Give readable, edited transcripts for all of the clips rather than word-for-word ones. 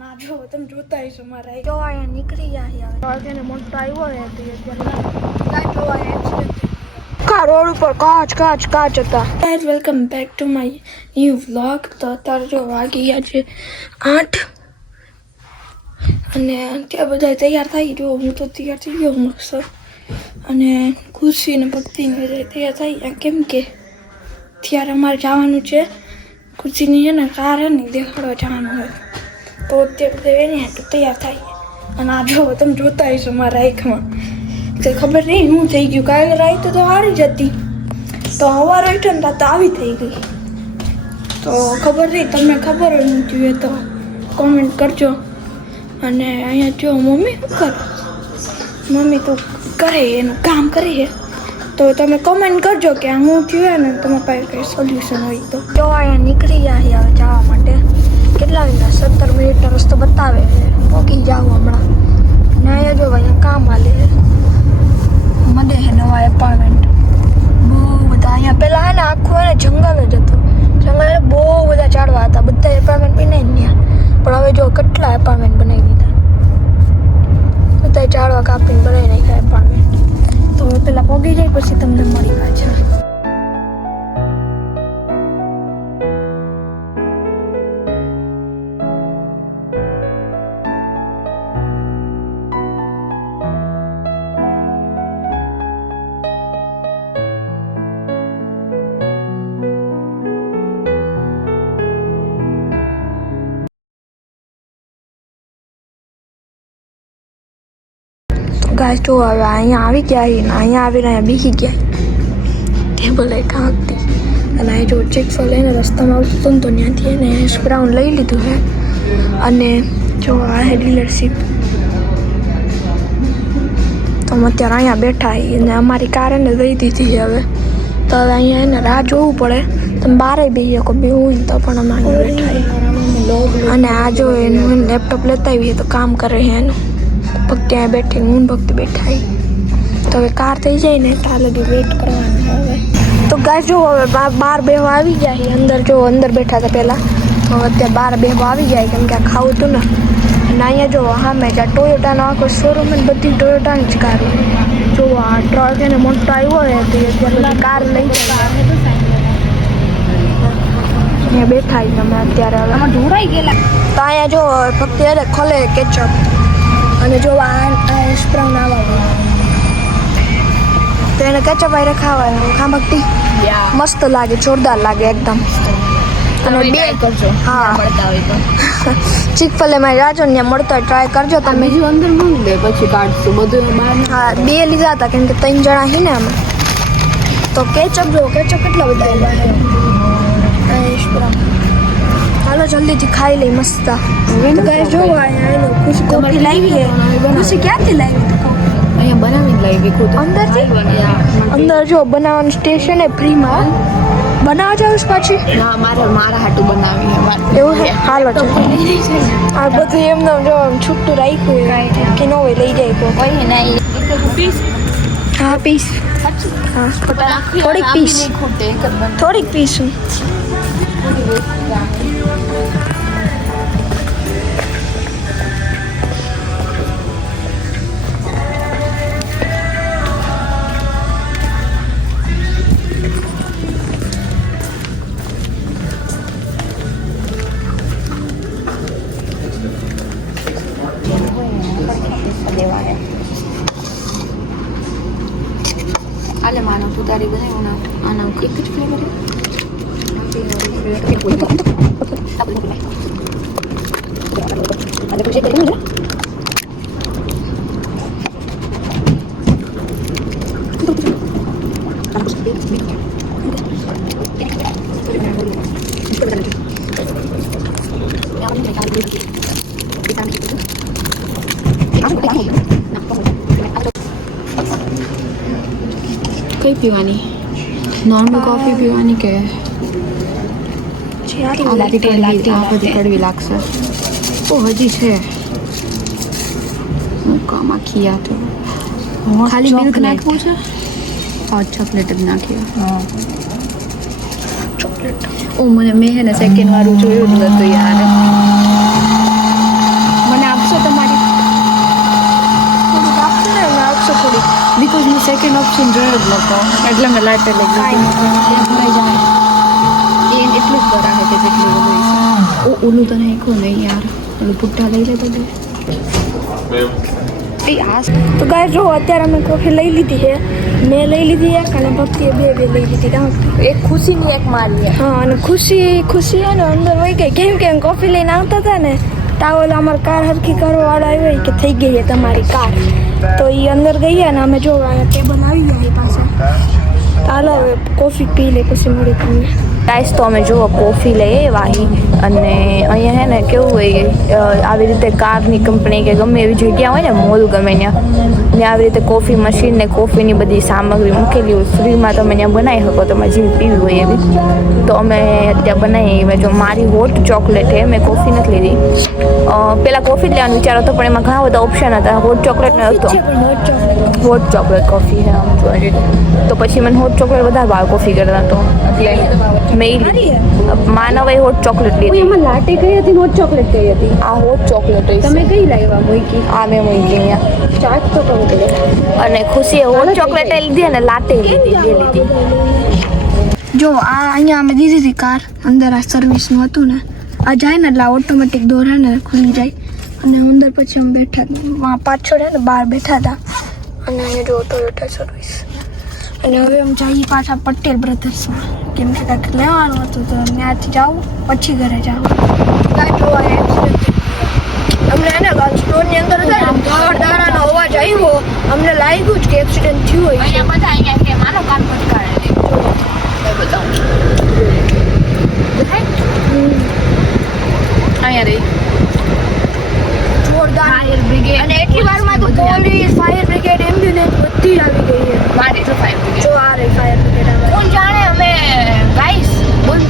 અને આ જો તમે જોતા હશો મારા જો અહીંયા નીકળી ગયા હવે એને મોટો આવ્યો હોય તો અત્યારે જોવા એક્સિડન્ટ રોડ ઉપર કાચ હતા. Guys welcome back to my new vlog. તો અત્યારે જો વાગી ગયા છે 8 અને ત્યાં બધા તૈયાર થઈ ગયો. હું તો તૈયાર થઈ ગયો મસ્ત અને ખુશી ને ભક્તિ ને બધા તૈયાર થઈ ગયા કેમ કે ત્યારે અમારે જવાનું છે ખુશીની છે ને કાર ને દેખાડવા જવાનું હોય તો તે બધા એને તો તૈયાર થાય. અને આ જો તમે જોતા હશો મારા આંખમાં તો ખબર નહીં શું થઈ ગયું. કાલે રાત તો હારી જ હતી તો સવારે ઉઠે ને તો આવી થઈ ગઈ. તો ખબર નહીં તમને ખબર હોય શું થયું તો કોમેન્ટ કરજો. અને અહીંયા જો મમ્મી શું કરે મમ્મી તો કરે એનું કામ કરે છે તો તમે કમેન્ટ કરજો કે આ હું થયું ને તમારા પાસે કંઈ સોલ્યુશન હોય તો. જો અહીંયા નીકળી ગયા હવે જવા માટે કેટલા મિનિટ 17 મિનિટનો રસ્તો બતાવે પહોંચી જાવ હમણાં. ને અહીંયા જો અહીંયા કામ હાલે મળે છે નવા એપાર્ટમેન્ટ બહુ બધા. અહીંયા પહેલાં હે ને આખું એને જંગલ જ હતું. જંગલ બહુ બધા ઝાડવા હતા બધા એપાર્ટમેન્ટ બનાવી ત્યાં પણ હવે જો કેટલા એપાર્ટમેન્ટ બનાવી દીધા બધા ઝાડવા કાપીને બનાવી નાખ્યા એપાર્ટમેન્ટ. તો પેલા પહોંચી જાય પછી તમને મળી પાછા. ગાઈસ જો હવે અહીંયા આવી ગયા ને અહીંયા આવીને અહીંયા બીખી ગયા ટેબલ એક હાંકતી. અને અહીં જો ચેક્સો લઈને રસ્તામાં આવતું હતું ને તો ત્યાંથી એને સ્પ્રાઉન લઈ લીધું છે. અને જો આ હે ડીલરશીપ તો અમે અત્યારે અહીંયા બેઠા અને અમારી કાર એને દઈ દીધી છે હવે. તો હવે અહીંયા એને રાહ જોવું પડે. તમે બારે બેસી શકો બે હોય તો પણ અમે અહીંયા બેઠા. અને આ જો એનું લેપટોપ લેતા આવીએ તો કામ કરે છે એનું ભક્તિ અહીંયા બેઠી હું ભક્તિ બેઠા. તો હવે કાર થઈ જાય ને ત્યાં લગી વેટ કરવાનું હવે. તો ગાય જો હવે બાર બેહવા આવી જાય અંદર. જો અંદર બેઠા હતા પહેલાં તો અત્યારે બાર બેહવા આવી જાય કેમ કે આ ખાવું હતું ને. અને અહીંયા જો સામે જ્યાં ટોયોટાનો આખો શોરૂમ ને બધી ટોયોટાની જ કાર જો આ ટ્રક એને મોટો આવ્યો હોય તો અત્યારે કાર લઈ જાય અહીંયા બેઠા તમે અત્યારે હવે ઢોળાઈ ગયેલા. તો અહીંયા જો ભક્તિ અરે ખોલે કેચઅપ અને જો આ સ્પ્રાઉન આવવા તો એને કેચઅપ આરે ખાવાનું ખા ભક્તિ મસ્ત લાગે જોરદાર લાગે એકદમ. અને બે કરજો હા મળતા હોય તો ચીકફલે માં રાજો ને મળતો હોય ટ્રાય કરજો તમે. બીજું અંદર માંગી દે પછી કાઢશું બધું બહાર. હા બે લીધા હતા કેમ કે 3 જણા હી ને અમે. તો કેચઅપ જો કેચઅપ કેટલા બધા હાલો જલ્દીથી ખાઈ લઈ મસ્ત. જોવા ખુશી કોફી લાવી છે. ખુશી ક્યાંથી લાવી અહીંયા બનાવીને લાવી ખુદ અંદરથી. અંદર જો બનાવવાનું સ્ટેશન ફ્રીમાં બનાવવા જાવ પાછી મારા હાટું બનાવી એવું છે. હાલો આ બધું એમને જો છૂટું રાખ્યું કે ન હોય લઈ જાય હા પીસ હા થોડીક પીસ આલે માનો સુધારી બનાવ્યો આના એક જ ફ્લેવર કઈ પીવાની નોર્મલ કોફી પીવાની કે કડવી લાગશે. ઓ હજી છે કામાં ખીયા તો ખાલી મિલ્ક નાખવું છે. હોટ ચોકલેટ જ નાખ્યું. ચોકલેટ ઓ મને મેં હે ને સેકન્ડ વાળું જોયું જ નતું યાર. સેકન્ડ ઓપ્શન જોયો જ નતો એટલે મેં લાઈટ લઈ લીધી ભરાઈ જાય એ એટલું જ ભરાવે કે જેટલું બધું છે ઓલું તો નાખ્યું ને યાર ઓલું પુટ્ટા લઈ લેતો તો એ આ તો ગાય જો અત્યારે અમે કોફી લઈ લીધી છે મેં લઈ લીધી એક અને ભક્તિએ બે લઈ લીધી કાં એક ખુશીની એક મારી હા અને ખુશી હે ને અંદર હોય ગઈ કેમ કે કોફી લઈને આવતા હતા ને ટાવલ અમારી કાર હરખી કરવાવાળા આવ્યો કે થઈ ગઈ છે તમારી કાર તો એ અંદર ગયા ને અમે જો ટેબલ આવી ગયા એ પાસે ચાલો હવે કોફી પી લે પછી મળી તમને ગાઈસ તો અમે જુઓ કોફી લઈએ વાહી અને અહીંયા હે ને કેવું હોય આવી રીતે કારની કંપની કે ગમે એવી જગ્યા હોય ને મોલ ગમે ત્યાં આવી રીતે કોફી મશીન ને કોફીની બધી સામગ્રી મૂકેલી હોય ફ્રીમાં તમે ત્યાં બનાવી શકો તમારે જેવી પીવી હોય એવી તો અમે ત્યાં બનાવીએ જો મારી હોટ ચોકલેટ છે મેં કોફી નથી લીધી પહેલાં કોફી જ લેવાનો વિચાર હતો પણ એમાં ઘણા બધા ઓપ્શન હતા હોટ ચોકલેટ ન હતો હોટ ચોકલેટ કોફી છે આમ જોવા જઈએ તો પછી મને હોટ ચોકલેટ વધારે ભાવ કોફી કરતા તો એટલે મેં માનવે હોટ ચોકલેટ લીધી એમાં લાટે કઈ હતી હોટ ચોકલેટ કઈ હતી આ હોટ ચોકલેટ તમે કઈ લાવ્યા મૂકી આ મેં મૂકી અહીંયા ચાટ તો કહું પડે અને ખુશીએ હોટ ચોકલેટ લીધી અને લાટે લીધી બે લીધી જો આ અહીંયા અમે દીધી હતી કાર અંદર આ સર્વિસનું હતું ને આ જાય ને એટલે ઓટોમેટિક દોરા ને ખુલી જાય અને અંદર પછી અમે બેઠા પાછળ ને બહાર બેઠા હતા અને અહીંયા જો ટોયોટા સર્વિસ અને હવે અમે જઈએ પાછા પટેલ બ્રધર્સમાં કેમ કે કાંઈક લેવાનું હતું તો ત્યાંથી જાઉં પછી ઘરે જાઉં કાંઈ જોવા એક્સિડન્ટ અમને એને સ્ટોરની અંદર હતા ને દાડાનો અવાજ આવ્યો અમને લાગ્યું જ કે એક્સિડન્ટ થયું હોય છે. બધા અહીંયા કે માનો કામ પટકાડે અહીંયા રહી જોરદાર ફાયર બ્રિગેડ અને એટલી વારમાં તો પોલીસ ફાયર બ્રિગેડ એમ્બ્યુલન્સ બધી જ આવી ગઈ છે મારી તો ફાયર બ્રિગેડ જો આ રે ફાયર બ્રિગેડ આવે કોણ જાણે અમે ગાઈસ બોલ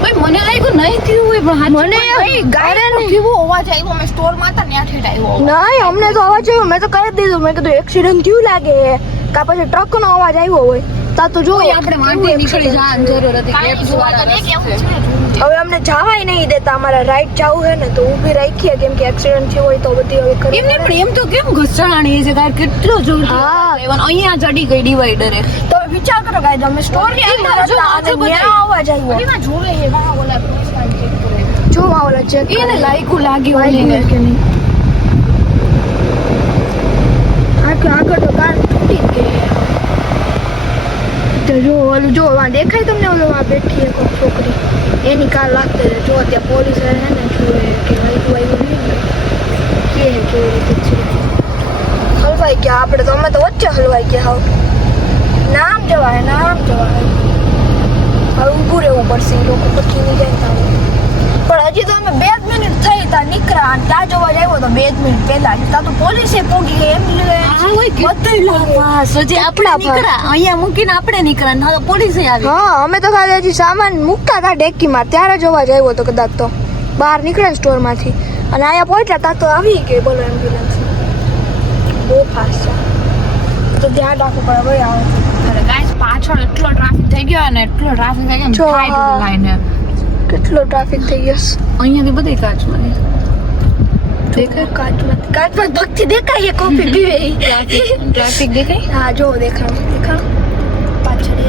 ઓય મને લાગ્યું નહીં થયું હોય પણ મને ગાયનો કેવો અવાજ આવ્યો અમે સ્ટોરમાં હતા ત્યાં ઠેઠ આવ્યો નહીં અમને તો અવાજ આવ્યો મેં તો કહી દીધું મેં કીધું એક્સિડન્ટ થયું લાગે કા પછી ટ્રકનો અવાજ આવ્યો હોય તા તો જો આપણે માટે નીકળી જવાની જરૂર હતી હવે અમને જવાય નહીં દેતા અમારા રાઈટ જવું છે ને તો ઊભી રાખીએ કેમ કે એક્સિડન્ટ થયો હોય તો બધી હવે કરી એમને પણ એમ તો કેમ ઘસડાણી છે કાર કેટલો જોર હા. અહીંયા ચડી ગઈ ડિવાઈડરે તો વિચાર કરો ગાય અમે સ્ટોર ની અંદર હતા અને ત્યાં અવાજ આવ્યો એમાં જોવે એ વાહ ઓલા પોલીસવાળા ચેક કરે જો આ ઓલા ચેક એને લાગ્યું ઓલીને કે નહીં આગળ તો કાર તૂટી જ ગઈ તો જો ઓલું જો આ દેખાય તમને ઓલો આ બેઠી એક છોકરી એની કાર લાગતી છે જો ત્યાં પોલીસ હે ને જોવે કે વાગ્યું નહીં કે કેવી રીતે છે હલવાઈ ગયા આપણે તો અમે તો વચ્ચે હલવાઈ ગયા હાવ નામ જવાય હવે ઊભું રહેવું પડશે એ લોકો પછી નહીં જાય ત્યાં પણ હજી તો અમે 2 મિનિટ થઈ ત્યાં નીકળ્યા અને ત્યાં જોવા આવ્યો તો 2 મિનિટ પહેલા ત્યાં તો પોલીસે પહોંચી ગઈ અહીંયા મૂકીને આપણે નીકળ્યા ના તો પોલીસે આવી હા અમે તો ખાલી હજી સામાન મૂકતા હતા ડેકીમાં ત્યારે જોવા જ આવ્યો તો કદાચ તો બહાર નીકળે સ્ટોરમાંથી અને અહીંયા પહોંચ્યા ત્યાં તો આવી ગઈ બોલો એમ્બ્યુલન્સ બહુ ફાસ્ટ છે તો ધ્યાન રાખવું પડે ભાઈ આવે અરે ગાઈસ પાછળ એટલો ટ્રાફિક થઈ ગયો અને એટલો ટ્રાફિક થઈ ગયો જો, ફાઈટ હા. લાઈને કેટલો ટ્રાફિક થઈ ગયો અહીંયાથી બધી કાચમાં દેખાય કાચમાં ભક્તિ દેખાય કોફી પીવે ટ્રાફિક દેખાય હા જો દેખાડો પાછળ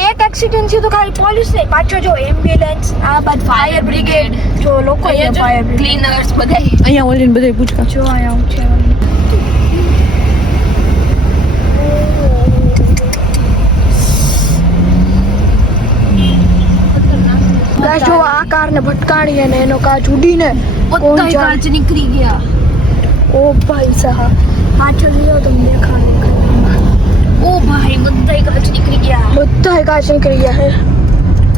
એક એક્સિડન્ટ થયું તો ખાલી પોલીસ નહીં પાછળ જો એમ્બ્યુલન્સ આ બાદ ફાયર બ્રિગેડ જો લોકો ફાયર ક્લીનર્સ બધા અહીંયા ઓલીને બધા પૂછકા જો આયા હું છે ગાઈસ જો આ કાર ને ભટકાણી અને એનો કાચ ઉડીને કોણ બધા કાચ નીકળી ગયા ઓ ભાઈ સાહેબ પાછળ લ્યો તમને દેખાય ઓ ભાઈ બધા કાચ નીકળી ગયા બધા કાચ નીકળી ગયા છે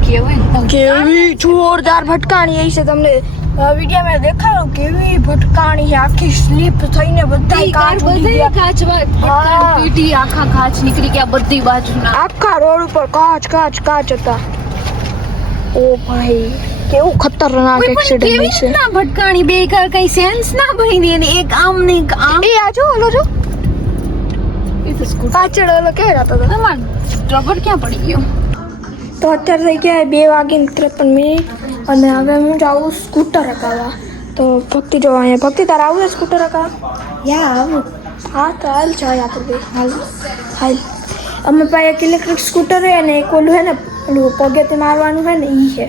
કેવી કેવી જોરદાર ભટકાણી આવી છે તમને વિડીયો મેં દેખાડ્યું કેવી ભટકાણી છે આખી સ્લીપ થઈને બધા કાચ ઉડી ગયા હા. પીટી આખા કાચ નીકળી ગયા બધી બાજુના આખા રોડ ઉપર કાચ હતા ઓ ભાઈ કેવું ખતરનાક એક્સિડન્ટ છે ના ભટકાણી બે કાર કઈ સેન્સ ના બની અને એક આમ ને એક આમ એ આ જો ઓલો જો એ તો સ્કૂટર પાછળ ઓલો કેવો હતો રબર ક્યાં પડી ગયો? તો અત્યારે થઈ ગયા 2:53 અને હવે હું જાઉં સ્કૂટર હકાવવા. તો ભક્તિ જો અહીંયા ભક્તિ તારે આવું સ્કૂટર હકાવવા? યા આવું. હા તો હાલ જાય આપણે બે. હાલ અમે પાસે એક ઇલેક્ટ્રિક સ્કૂટર હે અને એક ઓલું હે ને ઓલું પગેથી મારવાનું હે ને ઈ છે.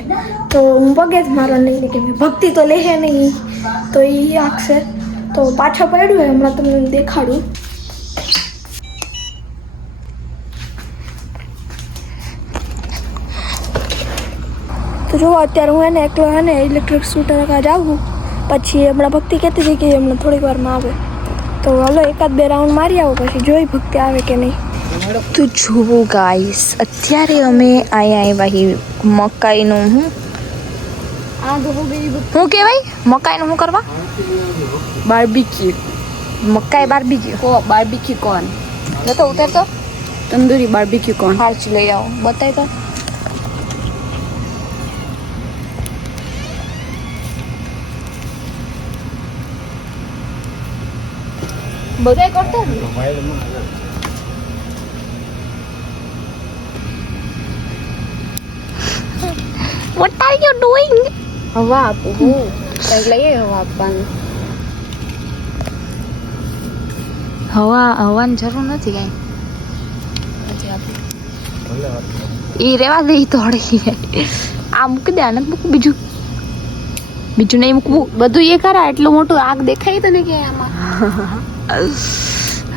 તો હું પગેથી મારવાનું નહીં કે ભક્તિ તો લે હે નહીં તો ઈ આખશે. તો પાછળ પડ્યું હે હમણાં તમને દેખાડું. તો જો અત્યારે હું એને એકલો હે ને ઇલેક્ટ્રિક સ્કૂટર હકા જાઉં. પછી હમણાં ભક્તિ કહેતી હતી કે હમણાં થોડીક વારમાં આવે. તો હાલો 1-2 રાઉન્ડ મારી આવો પછી જોઈ ભક્તિ આવે કે નહીં. તો જુઓ ગાઈસ, અત્યારે અમે અહીંયા આવ્યા મકાઈનું શું કહેવાય મકાઈનું શું કરવા? બાર્બીક્યુ. મકાઈ બાર્બીક્યુ. Barbecue corn. નતો ઉતારતો તંદૂરી બાર્બીક્યુ કોર્ન. હાર્ચ લઈ આવો બતાય તો. બધાય કરતો ને. What are you doing? હવા આપું હું કઈ લઈએ હવા આપવાનું. હવાની જરૂર નથી કઈ. ઈ રેવા દે ઈ તોડી. આ મૂકી દે આને મૂક બીજું નહીં મૂકવું. બધું એ કરા એટલું મોટું આગ દેખાય તને કે આમાં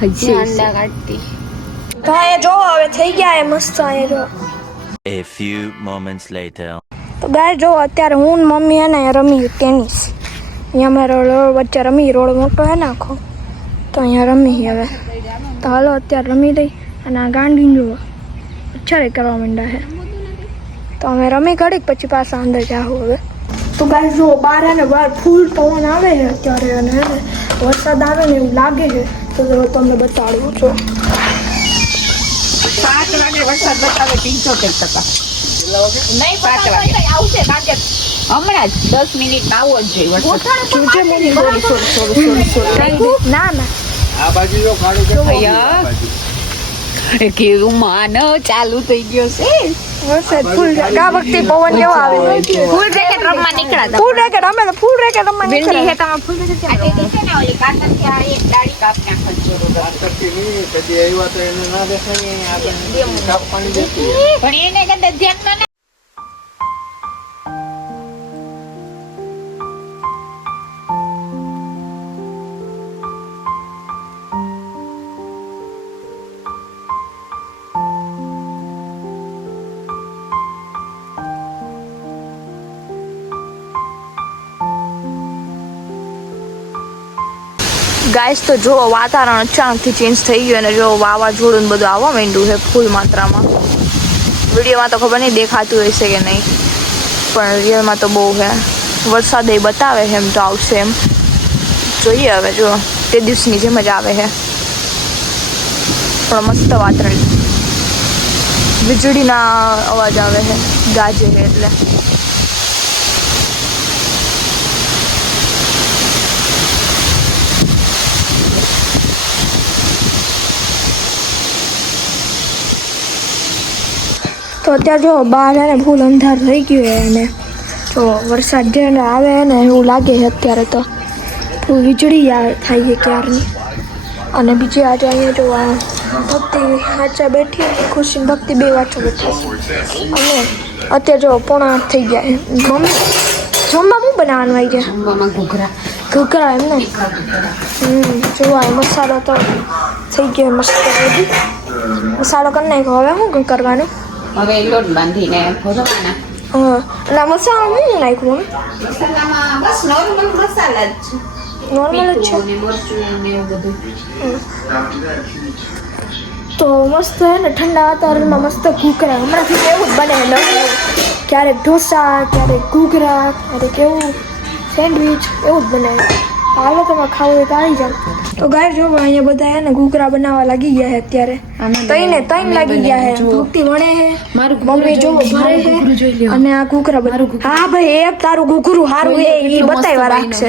હજી અંડા કાઢતી. તો અહીંયા જો હવે થઈ ગયા એ મસ્ત અહીંયા જો. A few moments later. તો ગાય જો અત્યારે હું ને મમ્મી હે ને અહીંયા રમી ટેનિસ. અહીંયા અમારો રોડ વચ્ચે રમી રોડ મોટો હે ને આખો તો અહીંયા રમી હવે. તો હાલો અત્યારે રમી લઈ અને આ ગાંડી જુઓ અચ્છા કરવા માંડ્યા છે. તો અમે રમી ઘડીક પછી પાછા અંદર જાઉં હવે. તો ગાય જો બહાર હે ને બહાર ફૂલ પવન આવે છે અત્યારે અને હે ને વરસાદ આવે ને એવું લાગે છે. તો તમને બતાડું છું. 7 વાગે વરસાદ બતાવે 75%. નહીં 5 વાગે આવશે બાકી હમણાં જ 10 મિનિટ આવો જ જોઈએ વરસાદ. ના ના આ બાજુ જો ખાડો કેવું માન ચાલુ થઈ ગયો છે. વરસાદ ફૂલ કા વખતે પવન કેવો આવે. ફૂલ રેકેટ રમવા નીકળ્યા ફૂલ રેકેટ અમે તો ફૂલ રેકેટ રમવા ભીંડી નીકળ્યા. ખેતરમાં ફૂલ રેકેટ આ તે દેખે ને ઓલી કાંઠાથી આ એક ડાળી કાપ નાખો છો. કરતી નહીં કદી આવ્યા તો એને ના દેખાય ને આપણે કાપવાની દેતી પણ એને કદાચ ધ્યાન ના ગાઈસ તો જો વાતાવરણ અચાનકથી ચેન્જ થઈ ગયું અને જો વાવાઝોડું ને બધું આવવા માંડ્યું છે ફૂલ માત્રામાં. વિડીયોમાં તો ખબર નહીં દેખાતું હશે કે નહીં પણ રિયલમાં તો બહુ છે. વરસાદ એ બતાવે છે એમ તો આવશે એમ જોઈએ હવે. જો તે દિવસની જેમ જ આવે છે પણ મસ્ત વાતાવરણ. વીજળીના અવાજ આવે છે ગાજે છે એટલે. તો અત્યારે જો બહાર હે ને ફૂલ અંધાર થઈ ગયું છે અને જો વરસાદ જેને આવે ને એવું લાગે છે અત્યારે. તો ફૂલ વીજળી થાય છે ક્યારની. અને બીજી આજે અહીંયા જો આ ભક્તિ વાંચા બેઠી અને ખુશી ભક્તિ બે વાંચો બેઠા છે. અને અત્યારે જો 7:30 થઈ ગયા છે. મમ્મી જમવા શું બનાવવાનું આવી જાય? જમવામાં ઘૂઘરા. ઘૂઘરા એમ ને. જોવા મસાલો તો થઈ ગયો મસ્ત રેડી. મસાલો કરી નાખ્યો હવે શું કરવાનું? હવે લોટ બાંધીને ભરવાના. અને મસાલો શું નાખ્યું? મસાલામાં બસ નોર્મલ મસાલા જ છે. નોર્મલ જ છે. મીઠું ને મરચું ને એવું બધું. તો મસ્ત હે ને ઠંડા વાતાવરણમાં મસ્ત ઘૂઘરા હમણાંથી તો એવું જ બને નવું. ક્યારેક ઢોસા, ક્યારેક ઘૂઘરા, ક્યારેક એવું સેન્ડવિચ એવું જ બને. હાલો તમારે ખાવું હોય તો આવી જાવ. તો ગાય જો અહીંયા બધા હે ને ઘૂઘરા બનાવવા લાગી ગયા છે અત્યારે. ત્રણ લાગી ગયા છે. ભક્તિ વણે છે, મમ્મી જો ભરે છે અને આ ઘૂઘરા. હા ભાઈ એ તારું ઘૂઘરું સારું હે એ બતાવ્યા રાખશે.